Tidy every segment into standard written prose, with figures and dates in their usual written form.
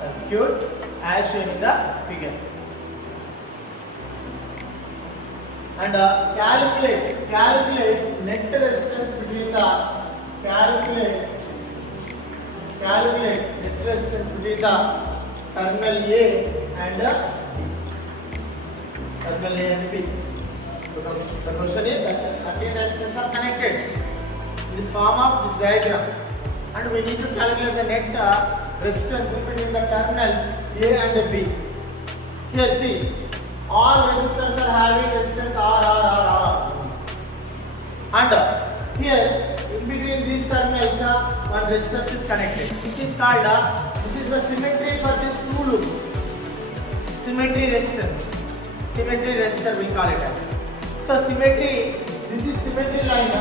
circuit as shown in the figure. And calculate net resistance between the calculate net resistance between the terminal A and terminal A and B. So the question is that 13 resistors are connected in this form of this diagram, and we need to calculate the net resistance between the terminals A and B. Here see, all resistors are having resistance R, and here in between these terminals one resistance is connected. This is called this is the symmetry for these two loops. Symmetry resistor we call it as. So symmetry, this is symmetry line.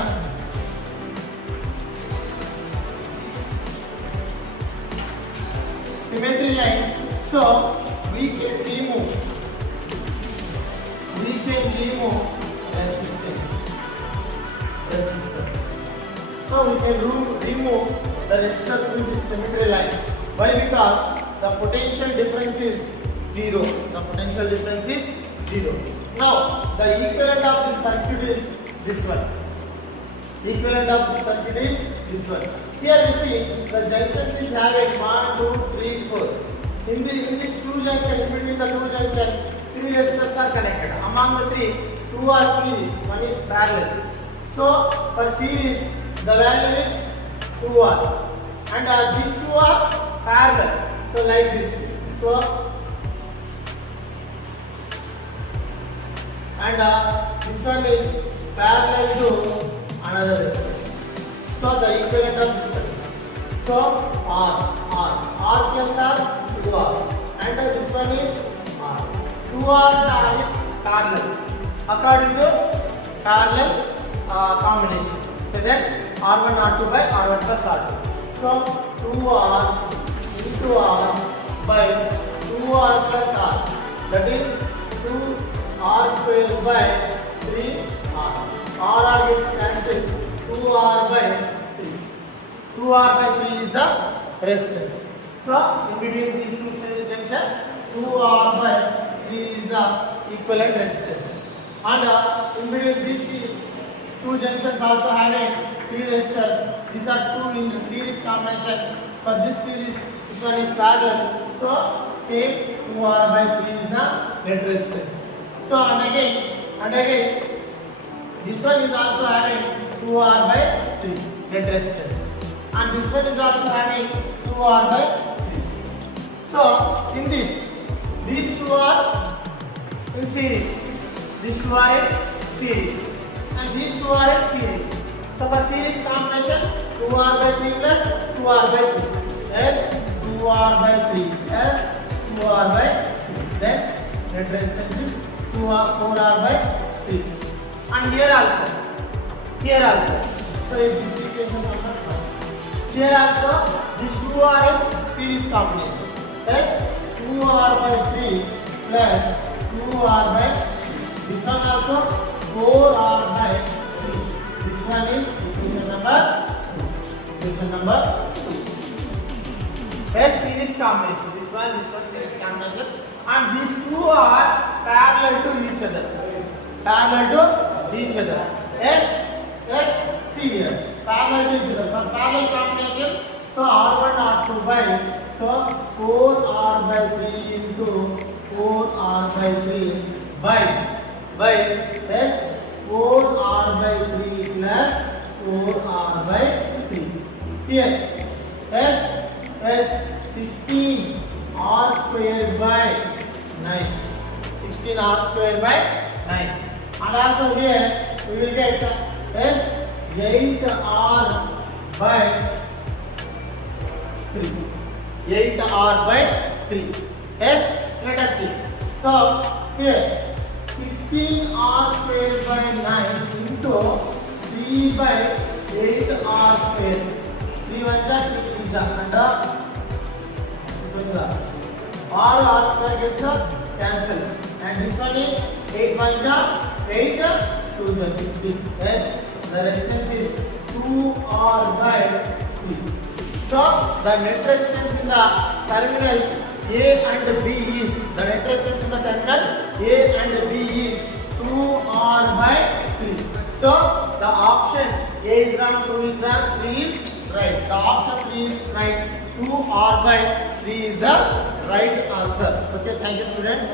Symmetry line. So we can remove resistor. So we can remove the resistor through this symmetry line. Why? Because the potential difference is 0. The potential difference is 0. Now the equivalent of this circuit is this one. Equivalent of this circuit is this one. Here we see the junctions is having 1, 2, 3, 4. In this two junction, between the two junction, 3 resistors are connected. Among the 3, 2 are series, 1 is parallel. So for series, the value is 2R, and these 2 are parallel. So like this. So and this one is parallel to another resistor. So the equivalent of this one. So R plus R, 2R, and this one is R. 2R and R is parallel according to parallel combination. So then R1 R2 by R1 plus R2. So 2R into R by 2R plus R, that is 2R square by 3R. R gets cancelled. 2R by 3. 2R by 3 is the resistance. So in between these two junctions, 2R by 3 is the equivalent resistance. And in between these two junctions also having 3 resistors. These are 2 in series combination. For this series, this one is parallel. So same 2R by 3 is the net resistance. So and again this one is also having 2R by 3 net resistance, and this one is also having 2R by 3. So in these 2 are in series, these 2 are in series, and these 2 are in series. So for series combination, 2R by 3 plus 2R by 3, yes, 2R by 3, yes, 2R by 3. Then net resistance is 4R by 3. And here also. So if this equation number 1. Here also, these 2 are in series combination. Yes, 2R by 3 plus 2R by 3. This one also 4R by 3. This one is equation number 2. Equation number 2. Yes, series combination. This one series combination. And these 2 are parallel to each other. Yes, see here. Parallel to each other. For parallel combination, so R1 R2 by, so 4R by 3 into 4R by 3 by yes, 4R by 3 plus 4R by 3. Here, yes, 16R square by 9. 16R square by 9. And also here we will get 8R by 3. 8R by 3. Yes, let us see. So here 16R square by 9 into 3 by 8R square. 3 1 is 3 and R square gets cancelled, and this one is 8 1 8 2 16. Yes, the resistance is 2R by 3. So the net resistance in the terminals A and B is, the net resistance in the terminal A and B is 2R by 3. So the option A is wrong, 2 is wrong, 3 is right. The option 3 is right. 2R by 3 is the right answer. Okay, thank you students.